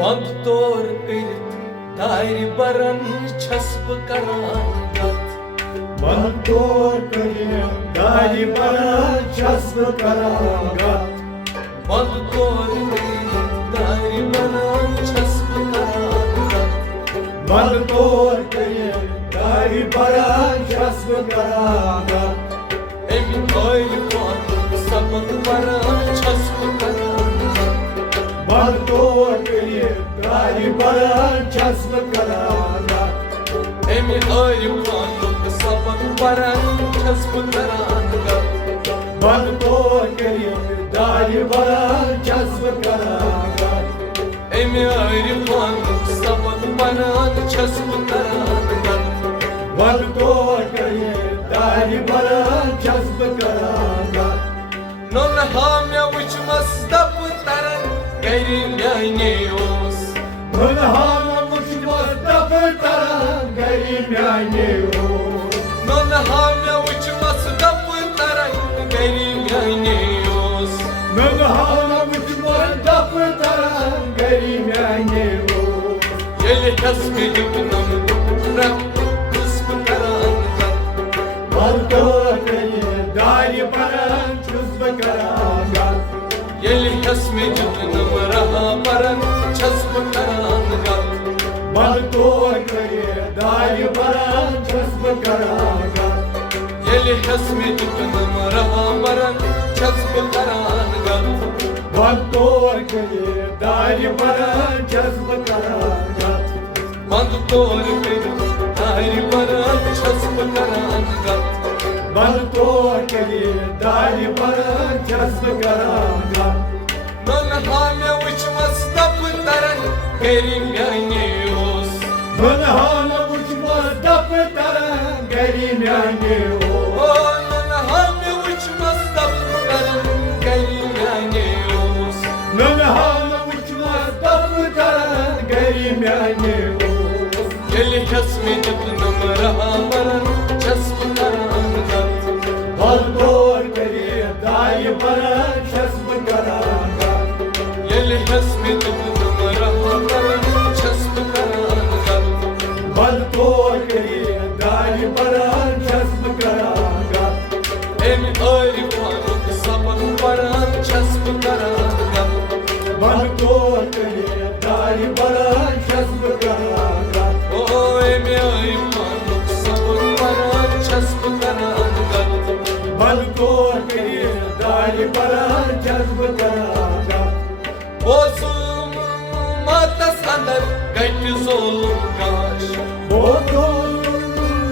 बंद तोर करित दार बरन छस बह करान गत बंद तोर करित दार बरन छस बह करान गत बंद तोर करित दार बरन छस बह करान गत बंद तोर करित दार बरन छस बह करान गत एमि आर पान सबक बरन छस बह करान गत बंद तोर करित दार बरन छस बह करान गत एमि आर पान सबक बरन छस बह करान गत बंद तोर करित दार बरन छस बह करान गत एमि आर पान सबक बरन छस बह करान गत बंद तोर करित दार बरन छस बह करान गत non hamya uçmaz da pıtaran gayri yani os non hamya uçmaz da pıtaran gayri yani os non hamya uçmaz da pıtaran gayri yani os non hamya uçmaz da pıtaran gayri yani os yeli kasmi gitnam rak kız pıtaran band tor kariye dar baran çöz beh करान गत yeli kasmi gitnam raha baran ças beh करान gत band tor kariye dar baran çöz beh करान गत yeli kasmi gitnam raha baran ças beh करान gत band tor kariye dar baran çöz beh करान गत बंद तोर करित दार बरन छस बह करान गत band tor kariye dar baran çöz beh करान गत non hamya uçmaz da pıtaran gayrim yani os non hamya uçmaz da pıtaran gayri yani os non hamya uçmaz da pıtaran gayrim yani os non hamya uçmaz da pıtaran gayri yani os yeli kasmi gitnam raha baran ças beh करान gत band tor kariye dar baran çöz beh करान गत yeli kasmi gitnam raha baran ças beh करान gत band tor kariye dar baran çöz beh करान गत एमि are पान सबक बरन छस बह करान गत band tor kariye dar baran çöz beh करान गत o एमि आर पान सबक बरन छस बह करान गत band tor kariye dar baran çöz beh करान गत bozum mata sandar gayt zolum gaş bozum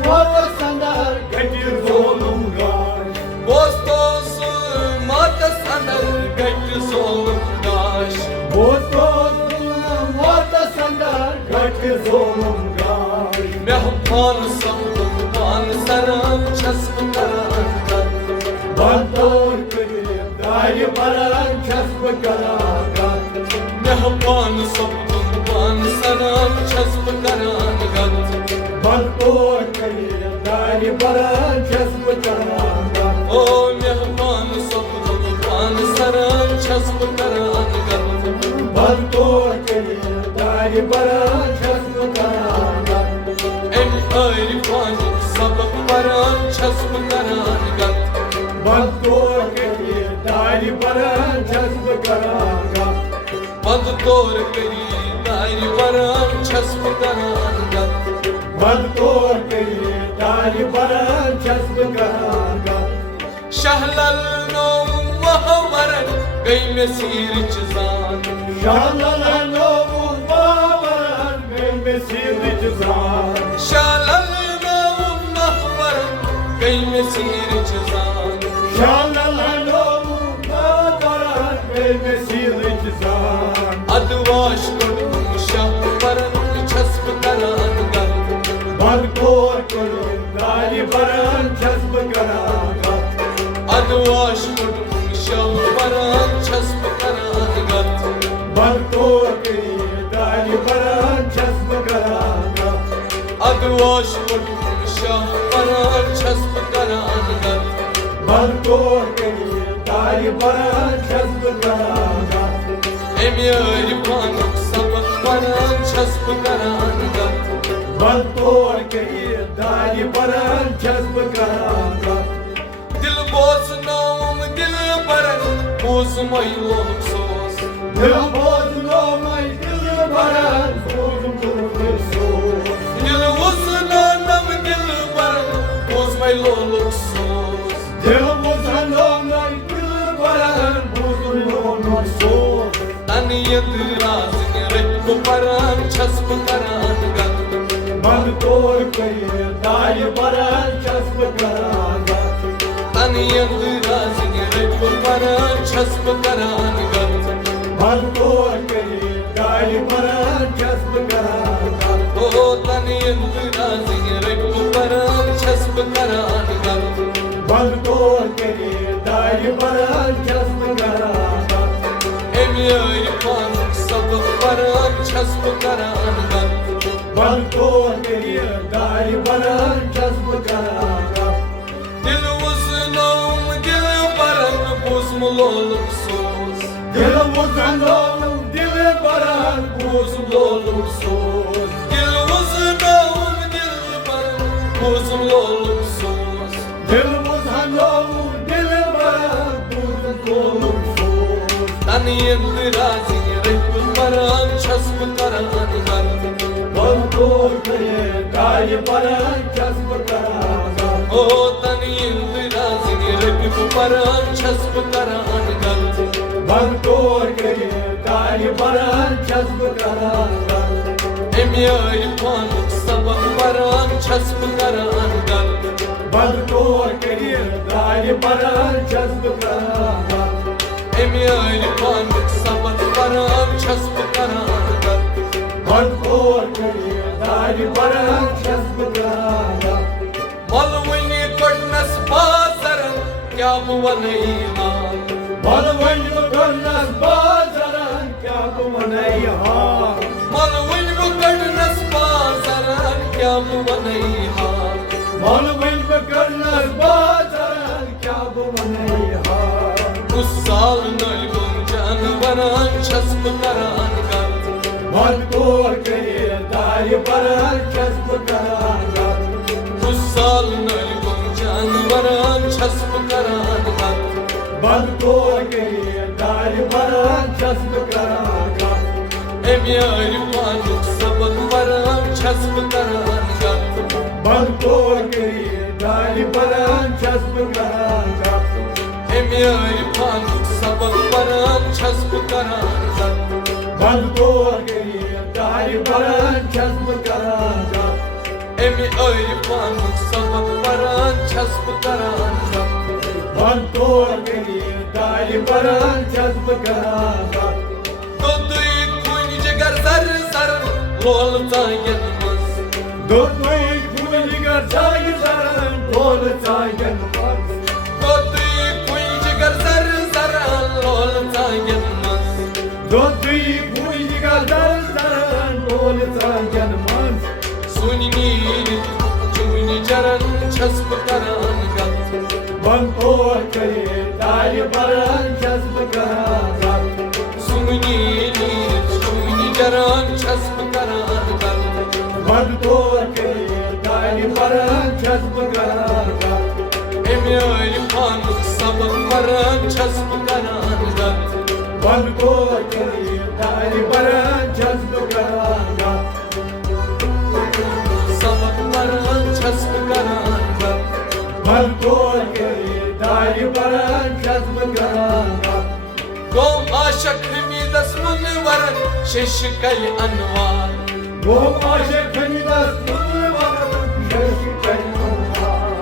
mata sandar gatir zolum gaş bozum mata sandar gayt zolum gaş bozum mata sandar gatir zolum gaş mehpan sabun pan saram ças beh करान gत band tor kariye dar baran çöz beh करान गत mehpan sabun pan saram ças beh करान gत band tor kariye dar baran çöz beh करान गत o mehpan sabun pan saram ças beh करान gत band tor kariye dar baran çöz beh करान गत em air pan sabak baran ças beh करान gत band tor kariye dar baran çöz beh करान गत band tor kari dair baran ças beh करान gत band tor kariye dar baran çöz beh करान गत shahlal no mahvaran gay mesir çizan şahlalar novun babaran mesir cizan shahlal no mahvaran gay mesir çizan şahlalar novun babaran mesir cizan advaş kodum shahvaran ças beh करान gत band tor kariye dar baran çöz beh करान गत advaş kodum shahvaran ças beh करान gत band tor kariye dar baran çöz beh करान गत advaş kodum shahvaran ças beh करान gत band tor kariye dar baran çöz beh करान गत em yar pan sabak छस बह करान गत बल तोड़ करिए दारी बरन छस बह करान गत दिल बोझनोम दिल बरन बोझमै लोलुक सोस दिल बोझनो मैं दिल बरन बोझ सोस दिल बोझनोम दिल बरन बोझमै लोलुक सोस दिल बोझनो मैं दिल बरन बोझ सोस तन यंदराज रट बरन छस बह करान गत बल तोड़ करिए दारी बरन छस बह करान गत तन यंदराज रट बरन छस बह करान गत बल तोड़ करिए दारी बरन छस बह करान गत ओ तन यंदराज रट बरन छस बह करान गत बल तोड़ करिए दारी बरन छस बह करान गत एमियर पान सब बरन छस बह करान गत बल तोड़ करिए दारी बरन छस बह करान गत दिल उजनोम दिल बरन बोझम लोलुक सोस दिल मुझनो दिल बरन बोझम लोलुक सोस दिल उजनोम दिल बरन बोझम लोलुक सोस दिल मुझनो दिल बरन बोझ सोस तन यंदराज रट बरन छस बह करान गत बल तोड़ करिए दारी बरन छस बह करान गत ओ तन यंदराज रट बरन छस बह करान गत बल तोड़ करिए दारी बरन छस बह करान गत एमियर पान सब बरन छस बह करान गत बल तोड़ करिए दारी बरन छस बह करान गत एमियर पान सब बरन छस बह करान गत बल तोड़ करिए दारी बरन छस बह करान गत मलवनी कड़नस बाजरन क्या वनै हाल बल वन करनस बाजरन क्या बनई हाल मलवनी कड़नस बाजरन क्या वनै हाल बल वन करनस बाजरन क्या बनई हाल उस साल नलगुम जानवरन छस बह करान गत बल तोड़ करिए दारी बरन छस बह करान गत उस साल नलगुम जानवरन छस बह करान गत बल तोड़ करिए दारी बरन छस बह करान गत एमियर पान सब बरन छस बह करान गत बल तोड़ करिए दारी बरन छस बह करान गत एमियर पान सब बरन छस बह करान गत बल तोड़ करिए दारी बरन छस बह करान गत एमियर पान सब बरन छस बह करान गत बल तोड़ करिए दारी बरन छस बह करान गत तो दुई खून जिगर सर सर लोल तायन मस दो कोई फूल कर जाग सरन बोल जागन मस तो दुई खून जिगर सर सर लोल तायन मस दो दुई फूल कर जाग सरन बोल जागन मस सुनी नीर चुनी जरन छस बह करान गत बल तोड़ करिए दारी बरन छस बह करान गत सुनी नीर चुनी जरन छस बह करान गत बल तोड़ करिए दारी बरन छस बह करान गत एमियर पान सब बरन छस बह करान गत बल तोड़ करिए दारी बरन छस बह करान गत सब बरन छस बह करान गत बल तोड़ करिए दारी बरन छस बह करान गत गोम आशक हमीदस मुनवरन शिश कल अनवार वो आशे खनिदस मुनवरन शश कन्नवार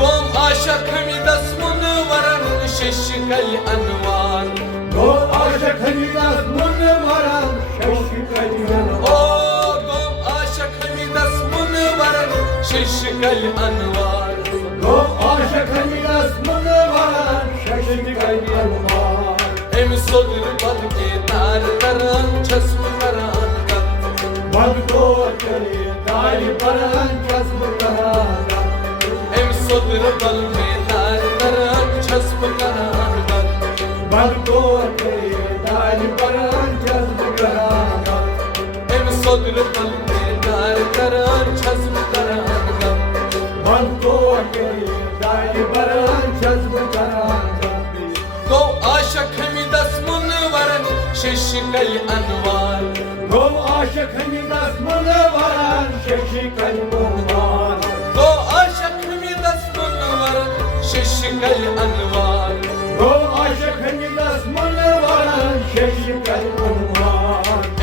गोम आशक हमीदस मुनवरन शिश कल अनवार वो आशे खनिदस मुनवरन शश कन्नवार ओ गोम आशक हमीदस मुनवरन शिश कल अनवार वो आशे खनिदस मुनवरन शश कन्नवार एम सोदर बल के तार करन छस बह करान गत बल तोड़ करिए दारी बरन छस बह करान गत एम सोदर बल के तार करन छस बह करान गत बल तोड़ करिए दारी बरन छस बह करान गत M sodur balke dar karan çazm karan gam Van koke dari baran jazb karan go aşık hamidas munvaran şeşikal anvar Go aşık hamidas munvaran şeşikal anvar go aşık hamidas munvaran şeşikal anvar Go aşık hamidas munvaran şeşikal anvar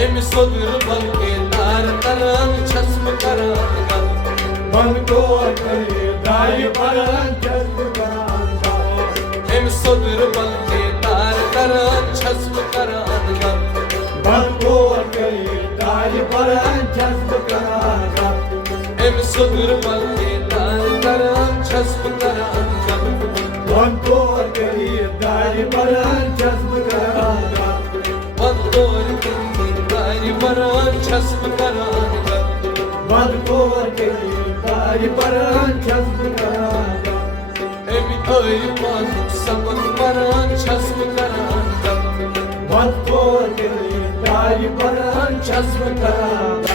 em sodur balke dar karan çazm karan gam Van koke dari baran jazb karan em sodur balke dar karan çazm karan gam Van koke dari baran jazb karan em sodur balke dar karan çazm karan gam Van koke dari baran jazb karan Vantor dari baran çazm karan gam Van koke dari baran jazb karan em ayman sabak baran çazm karan gam Van koke dari baran jazb karan